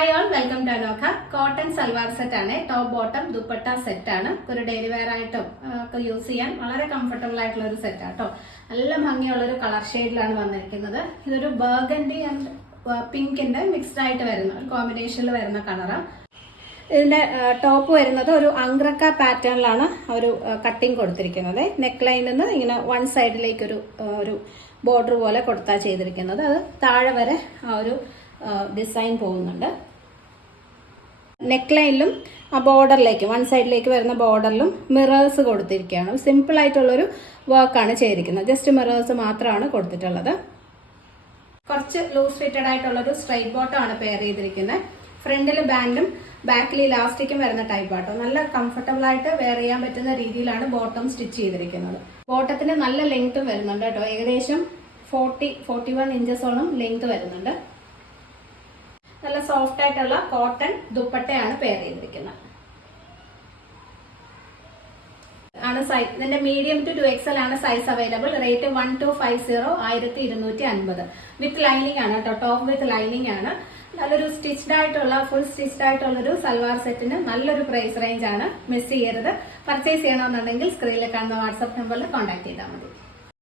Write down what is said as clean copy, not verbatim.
Hi all, welcome to Anokha. Cotton salwar set ആണ്. Top bottom dupatta set ആണ്. ഒരു ഡെയിലി വെയർ ആയിട്ടും ഒക്കെ യൂസ് ചെയ്യാൻ വളരെ കംഫർട്ടബിൾ ആയിട്ടുള്ള ഒരു സെറ്റ് ആട്ടോ. നല്ല ഭംഗിയുള്ള ഒരു കളർ ഷെയ്ഡിലാണ് വന്നിരിക്കുന്നത്. ഇതൊരു ബർഗൻഡി ആൻഡ് പിങ്കിന്റെ മിക്സ്ഡ് ആയിട്ട് വരുന്ന ഒരു കോമ്പിനേഷനിൽ വരുന്ന കളറാണ്. ഇതിന്റെ ടോപ്പ് വരുന്നത് ഒരു അങ്ക്രക്ക പാറ്റേണിലാണ് ഒരു കട്ടിങ് കൊടുത്തിരിക്കുന്നത്. നെക്ക് ലൈനിൽ നിന്ന് ഇങ്ങനെ വൺ സൈഡിലേക്ക് ഒരു ബോർഡർ പോലെ കൊടുത്താ ചെയ്തിരിക്കുന്നത്. അത് താഴെ വരെ ആ ഒരു ഡിസൈൻ പോകുന്നുണ്ട്. നെക്ക് ലൈനിലും ആ ബോർഡറിലേക്ക് വൺ സൈഡിലേക്ക് വരുന്ന ബോർഡറിലും മിറേഴ്സ് കൊടുത്തിരിക്കുകയാണ്. സിമ്പിൾ ആയിട്ടുള്ളൊരു വർക്കാണ് ചെയ്തിരിക്കുന്നത്. ജസ്റ്റ് മിറേഴ്സ് മാത്രമാണ് കൊടുത്തിട്ടുള്ളത്. കുറച്ച് ലൂസ് ഫിറ്റഡ് ആയിട്ടുള്ളൊരു സ്ട്രൈറ്റ് ബോട്ടം ആണ് പെയർ ചെയ്തിരിക്കുന്നത്. ഫ്രണ്ടിൽ ബാൻഡും ബാക്കിൽ ഇലാസ്റ്റിക്കും വരുന്ന ടൈപ്പ് ആട്ടോ. നല്ല കംഫർട്ടബിൾ ആയിട്ട് വെയർ ചെയ്യാൻ പറ്റുന്ന രീതിയിലാണ് ബോട്ടം സ്റ്റിച്ച് ചെയ്തിരിക്കുന്നത്. ബോട്ടത്തിന് നല്ല ലെങ്ത്തും വരുന്നുണ്ട് കേട്ടോ. ഏകദേശം 41 ഇഞ്ചസോളം ലെങ്ത് വരുന്നുണ്ട്. നല്ല സോഫ്റ്റ് ആയിട്ടുള്ള കോട്ടൺ ദുപ്പട്ടയാണ് പെയർ ചെയ്തിരിക്കുന്നത്. ഇതിന്റെ മീഡിയം ടു 2XL ആണ് size available. Rate 1250, 1250 with lining ആണ് കേട്ടോ. ടോപ്പ് വിത്ത് ലൈനിങ് ആണ്. നല്ലൊരു സ്റ്റിച്ച്ഡ് ആയിട്ടുള്ള ഫുൾ സ്റ്റിച്ച്ഡ് ആയിട്ടുള്ള ഒരു സൽവാർ സെറ്റിന് നല്ലൊരു പ്രൈസ് റേഞ്ച് ആണ്. മിസ് ചെയ്യരുത്. പർച്ചേസ് ചെയ്യണമെന്നുണ്ടെങ്കിൽ സ്ക്രീനിൽ കാണുന്ന വാട്സ്ആപ്പ് നമ്പറിൽ കോൺടാക്ട് ചെയ്താൽ മതി.